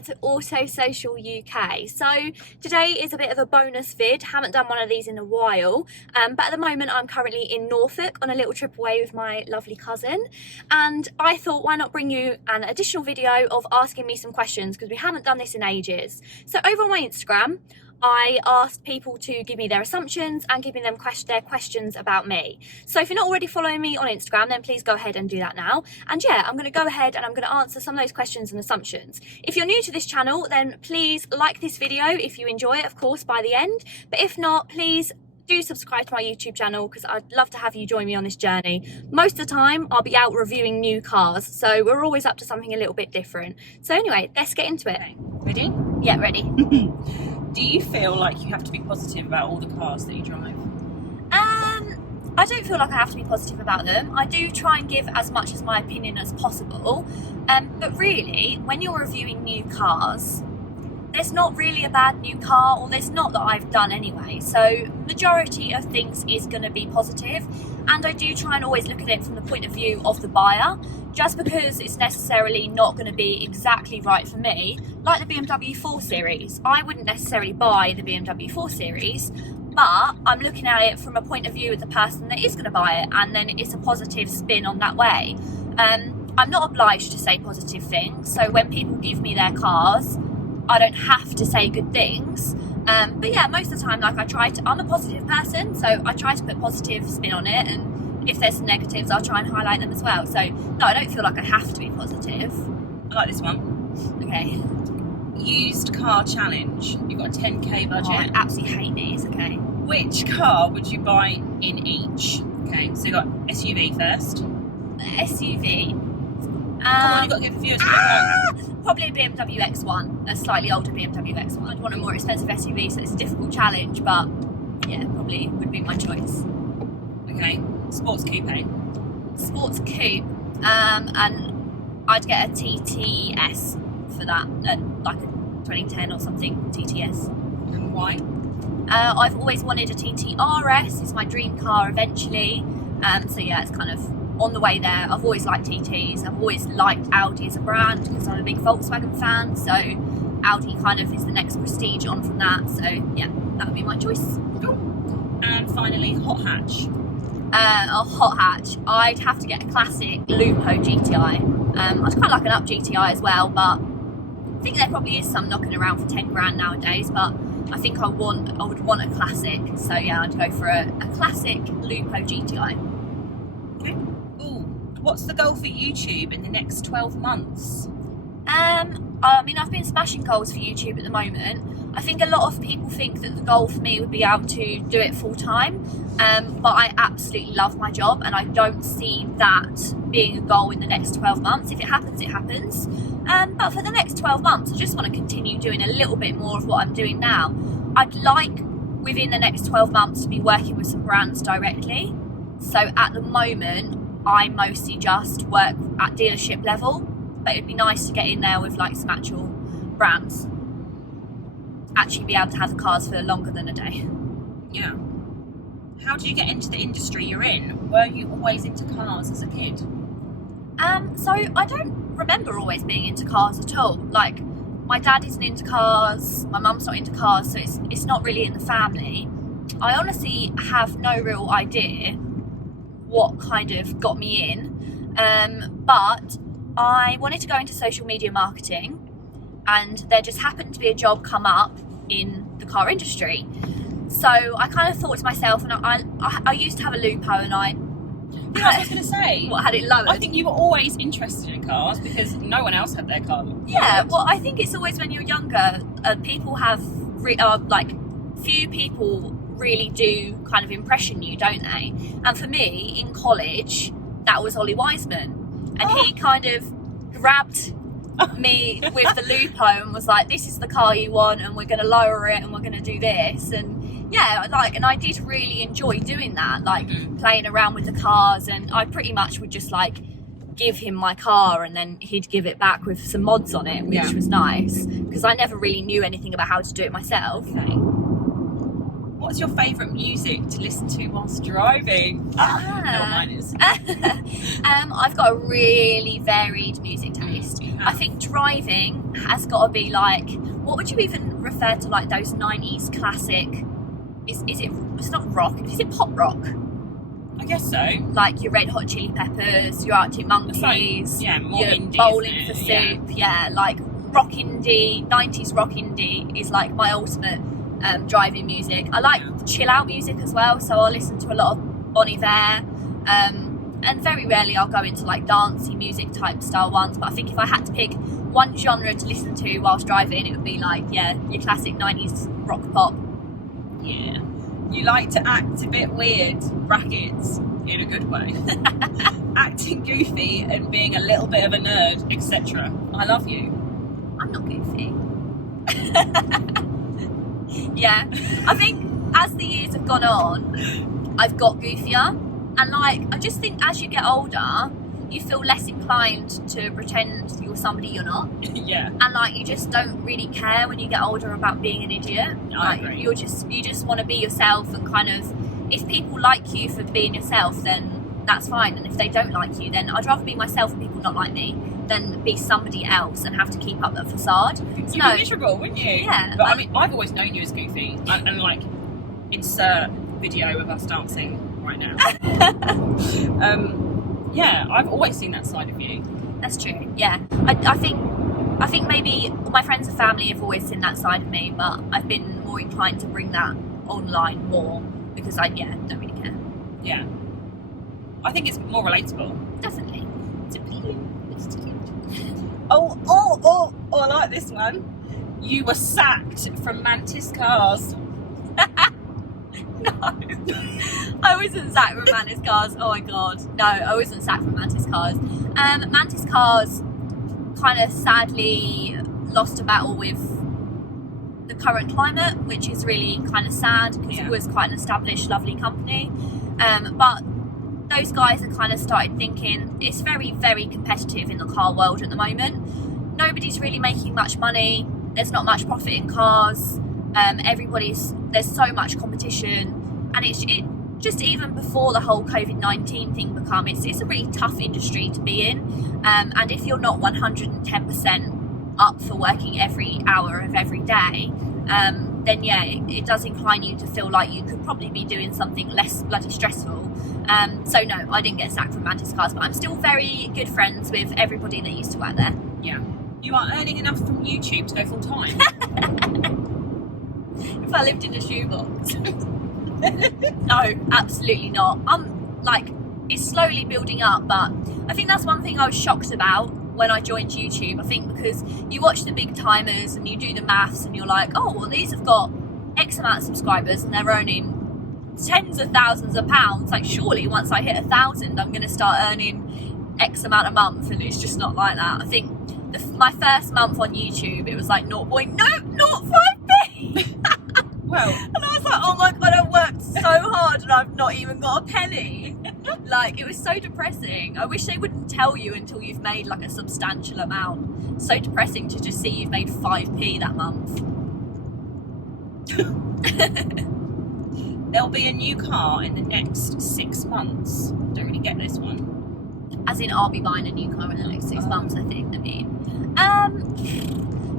back to Auto Social UK. So today is a bit of a bonus vid. Haven't done one of these in a while, but at the moment I'm currently in Norfolk on a little trip away with my lovely cousin, and I thought, why not bring you an additional video of asking me some questions, because we haven't done this in ages. So over on my Instagram I asked people to give me their assumptions and giving them their questions about me. So if you're not already following me on Instagram, then please go ahead and do that now. And yeah, I'm going to go ahead and I'm going to answer some of those questions and assumptions. If you're new to this channel, then please like this video if you enjoy it, of course, by the end. But if not, please do subscribe to my YouTube channel, because I'd love to have you join me on this journey. Most of the time I'll be out reviewing new cars, so we're always up to something a little bit different. So anyway, let's get into it. Okay. Ready? Yeah, ready. Do you feel like you have to be positive about all the cars that you drive? I don't feel like I have to be positive about them. I do try and give as much as my opinion as possible. But really, when you're reviewing new cars, there's not really a bad new car, or there's not that I've done anyway. So majority of things is going to be positive, and I do try and always look at it from the point of view of the buyer. Just because it's necessarily not going to be exactly right for me, like the BMW 4 Series. I wouldn't necessarily buy the BMW 4 Series, but I'm looking at it from a point of view of the person that is going to buy it, and then it's a positive spin on that way. I'm not obliged to say positive things, so when people give me their cars, I don't have to say good things. But yeah, most of the time, like I'm a positive person, so I try to put positive spin on it, and if there's some negatives, I'll try and highlight them as well. So no, I don't feel like I have to be positive. I like this one. Okay. Used car challenge. You've got a 10k budget. Oh, I absolutely hate these. Okay. Which car would you buy in each? Okay, so you got SUV first. SUV. Come on, you've got to give the viewers a bit. Probably a BMW X1, a slightly older BMW X1. I'd want a more expensive SUV, so it's a difficult challenge, but yeah, probably would be my choice. Okay, sports coupe. Sports coupe, and I'd get a TTS for that, like a 2010 or something, TTS. And why? I've always wanted a TT RS, it's my dream car eventually, so yeah, it's kind of on the way there. I've always liked TTs, I've always liked Audi as a brand because I'm a big Volkswagen fan, so Audi kind of is the next prestige on from that, so yeah, that would be my choice. Cool. And finally, hot hatch. A hot hatch, I'd have to get a classic Lupo GTI. I'd quite like an up GTI as well, but I think there probably is some knocking around for 10 grand nowadays, but I think I would want a classic, so yeah, I'd go for a classic Lupo GTI. Okay. Ooh, what's the goal for YouTube in the next 12 months? I mean, I've been smashing goals for YouTube at the moment. I think a lot of people think that the goal for me would be able to do it full time, but I absolutely love my job, and I don't see that being a goal in the next 12 months. If it happens, it happens. But for the next 12 months, I just want to continue doing a little bit more of what I'm doing now. I'd like, within the next 12 months, to be working with some brands directly. So at the moment, I mostly just work at dealership level, but it'd be nice to get in there with like some actual brands. Actually be able to have the cars for longer than a day. Yeah. How did you get into the industry you're in? Were you always into cars as a kid? So I don't remember always being into cars at all. Like, my dad isn't into cars, my mum's not into cars, so it's not really in the family. I honestly have no real idea what kind of got me in, but I wanted to go into social media marketing, and there just happened to be a job come up in the car industry. So I kind of thought to myself, and I used to have a Lupo, and I was going to say, what, had it lowered. I think you were always interested in cars because no one else had their car. Yeah, well, I think it's always when you're younger, people have like, few people really do kind of impression you, don't they? And for me, in college, that was Ollie Wiseman, and he kind of grabbed me with the Lupo and was like, this is the car you want, and we're going to lower it, and we're going to do this. And yeah, like, and I did really enjoy doing that, like playing around with the cars, and I pretty much would just like give him my car, and then he'd give it back with some mods on it, which was nice because I never really knew anything about how to do it myself. Okay. What's your favourite music to listen to whilst driving? You know what mine is. I've got a really varied music taste. I think driving has got to be like, what would you even refer to, like those 90s classic, is it, it's not rock, is it pop rock? I guess so. Like your Red Hot Chili Peppers, your Arctic Monkeys, like, more your indie, Bowling for Soup, like rock indie, 90s rock indie is like my ultimate driving music. I like chill out music as well, so I'll listen to a lot of Bon Iver, and very rarely I'll go into like dancey music type style ones, but I think if I had to pick one genre to listen to whilst driving, it would be like, your classic 90s rock pop. Yeah. You like to act a bit weird, brackets, in a good way. Acting goofy and being a little bit of a nerd, etc. I love you. I'm not goofy. Yeah, I think as the years have gone on, I've got goofier, and like I just think as you get older, you feel less inclined to pretend you're somebody you're not. Yeah. And like you just don't really care when you get older about being an idiot. I agree. You just want to be yourself, and kind of, if people like you for being yourself, then that's fine. And if they don't like you, then I'd rather be myself and people not like me than be somebody else and have to keep up that facade. You'd be miserable, wouldn't you? Yeah. But I mean, I've always known you as goofy, and like, insert video of us dancing right now. Yeah, I've always seen that side of you. That's true. Yeah, I think maybe my friends and family have always seen that side of me, but I've been more inclined to bring that online more because I don't really care. Yeah, I think it's more relatable. Definitely, it's appealing. It's cute. Oh! I like this one. You were sacked from Mantis Cars. No, I wasn't sacked from Mantis Cars. Oh my god, no, I wasn't sacked from Mantis Cars. Mantis Cars kind of sadly lost a battle with the current climate, which is really kind of sad because it was quite an established, lovely company. But those guys are kind of started thinking it's very, very competitive in the car world at the moment. Nobody's really making much money. There's not much profit in cars. There's so much competition, and it just, even before the whole COVID-19 thing it's a really tough industry to be in, and if you're not 110% up for working every hour of every day, then it does incline you to feel like you could probably be doing something less bloody stressful. So no, I didn't get sacked from Mantis Cars, but I'm still very good friends with everybody that used to work there. Yeah. You are earning enough from YouTube to go full time. If I lived in a shoebox. No, absolutely not. It's slowly building up, but I think that's one thing I was shocked about when I joined YouTube. I think because you watch the big timers and you do the maths and you're like, oh, well, these have got X amount of subscribers and they're earning tens of thousands of pounds. Like, surely once I hit 1,000, I'm going to start earning X amount a month, and it's just not like that. I think my first month on YouTube, it was like 0.05p. Well, and I was like, oh my god, I worked so hard and I've not even got a penny. Like, it was so depressing. I wish they wouldn't tell you until you've made like a substantial amount. It's so depressing to just see you've made 5p that month. There'll be a new car in the next 6 months. Don't really get this one. As in, I'll be buying a new car in the next 6 months, I think.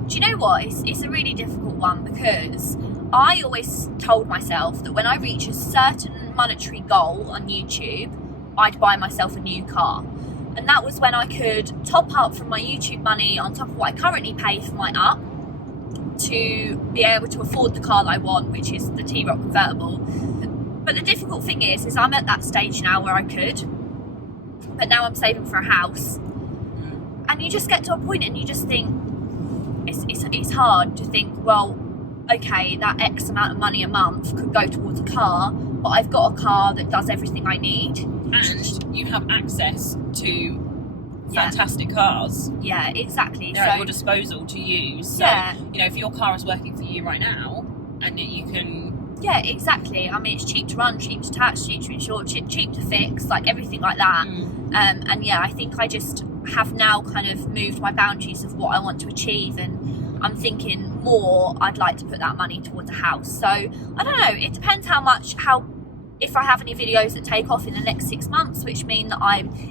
Do you know what? It's a really difficult one because I always told myself that when I reach a certain monetary goal on YouTube, I'd buy myself a new car. And that was when I could top up from my YouTube money on top of what I currently pay for my up to be able to afford the car that I want, which is the T-Roc convertible. But the difficult thing is I'm at that stage now where I could, but now I'm saving for a house. And you just get to a point and you just think, it's hard to think, well, okay, that X amount of money a month could go towards a car, but I've got a car that does everything I need. And you have access to fantastic cars. Yeah, exactly. They're at your disposal to use. So, if your car is working for you right now, and you can... Yeah, exactly. I mean, it's cheap to run, cheap to tax, cheap to insure, cheap to fix, like everything like that. And I think I just have now kind of moved my boundaries of what I want to achieve, and I'm thinking more I'd like to put that money towards a house. So I don't know, it depends if I have any videos that take off in the next 6 months, which mean that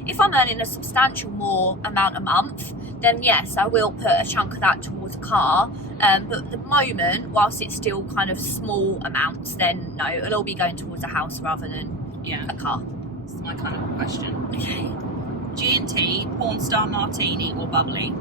if I'm earning a substantial more amount a month, then yes, I will put a chunk of that towards a car. But at the moment, whilst it's still kind of small amounts, then no, it'll all be going towards a house rather than a car. This is my kind of question. Okay. G&T, porn star martini or bubbly?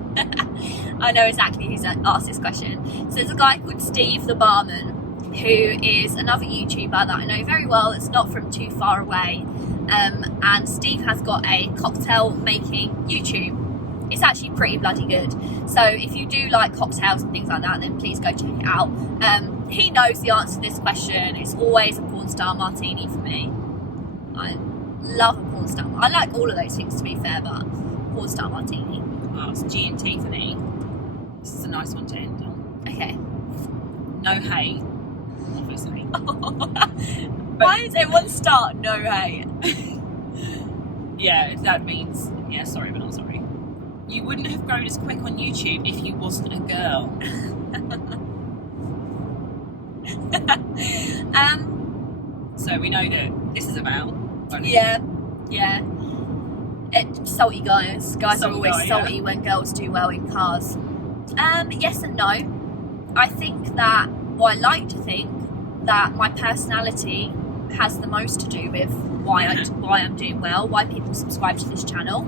I know exactly who's asked this question. So there's a guy called Steve the Barman, who is another YouTuber that I know very well. It's not from too far away. And Steve has got a cocktail making YouTube. It's actually pretty bloody good. So if you do like cocktails and things like that, then please go check it out. He knows the answer to this question. It's always a porn star martini for me. I love a porn star. I like all of those things, to be fair, but porn star martini. Oh, it's G&T for me. This is a nice one to end on. Okay. No hate, obviously. Why is it 1 star, no hate? Yeah, that means, sorry, but not sorry. You wouldn't have grown as quick on YouTube if you wasn't a girl. So we know that this is about. Yeah. Salty guys. Guys are always salty when girls do well in cars. Yes and no. I think that, I like to think that my personality has the most to do with why I'm doing well, why people subscribe to this channel.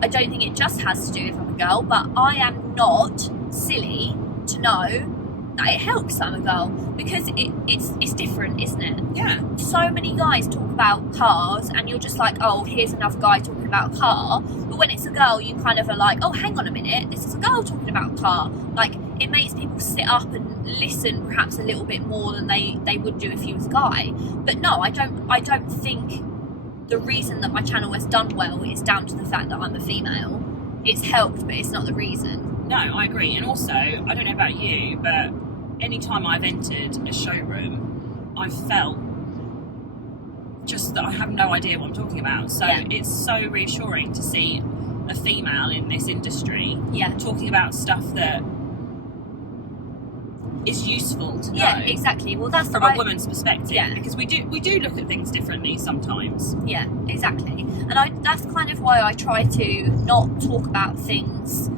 I don't think it just has to do with I'm a girl, but I am not silly to know that it helps I'm a girl, because it's different, isn't it? Yeah. So many guys talk about cars and you're just like, oh, here's another guy talking about a car. But when it's a girl, you kind of are like, oh, hang on a minute, this is a girl talking about a car. Like, it makes people sit up and listen perhaps a little bit more than they would do if you was a guy. But no, I don't think the reason that my channel has done well is down to the fact that I'm a female. It's helped, but it's not the reason. No, I agree. And also, I don't know about you, but anytime I've entered a showroom, I've felt just that I have no idea what I'm talking about. So it's so reassuring to see a female in this industry talking about stuff that is useful to know. Yeah, exactly. Well, that's from a woman's perspective. Yeah, because we do look at things differently sometimes. Yeah, exactly. And that's kind of why I try to not talk about things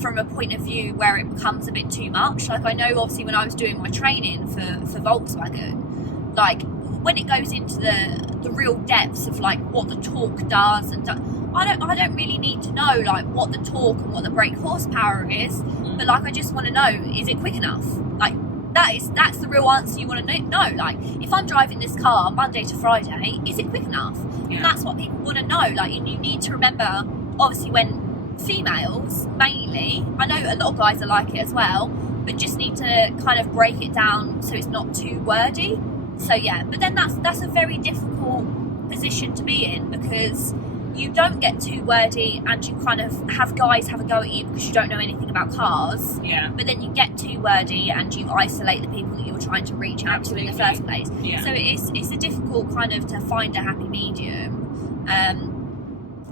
from a point of view where it becomes a bit too much. Like, I know obviously when I was doing my training for Volkswagen, like when it goes into the real depths of like what the torque does and I don't really need to know like what the torque and what the brake horsepower is, but like I just want to know, is it quick enough? Like that's the real answer you want to know. Like, if I'm driving this car Monday to Friday, is it quick enough? And that's what people want to know. Like, you need to remember, obviously, when females mainly, I know a lot of guys are like it as well, but just need to kind of break it down so it's not too wordy. So yeah, but then that's a very difficult position to be in, because you don't get too wordy and you kind of have guys have a go at you because you don't know anything about cars. Yeah. But then you get too wordy and you isolate the people that you're trying to reach out to in the first place. Yeah. So it's a difficult kind of to find a happy medium.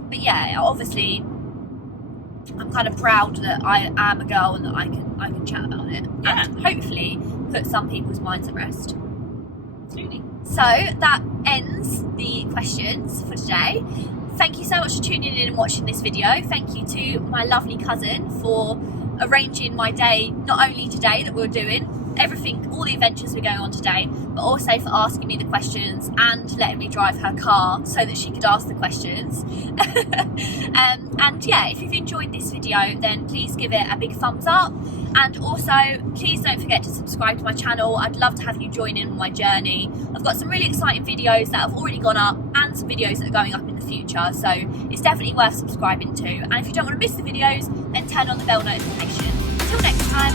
But yeah, obviously I'm kind of proud that I am a girl and that I can chat about it. Yeah. And hopefully put some people's minds at rest. Absolutely. So that ends the questions for today. Thank you so much for tuning in and watching this video. Thank you to my lovely cousin for arranging my day, not only today that we're doing everything, all the adventures we're going on today, but also for asking me the questions and letting me drive her car so that she could ask the questions. And yeah, if you've enjoyed this video, then please give it a big thumbs up, and also please don't forget to subscribe to my channel. I'd love to have you join in on my journey. I've got some really exciting videos that have already gone up and some videos that are going up in the future, so it's definitely worth subscribing to. And if you don't want to miss the videos, then turn on the bell notification. Until next time.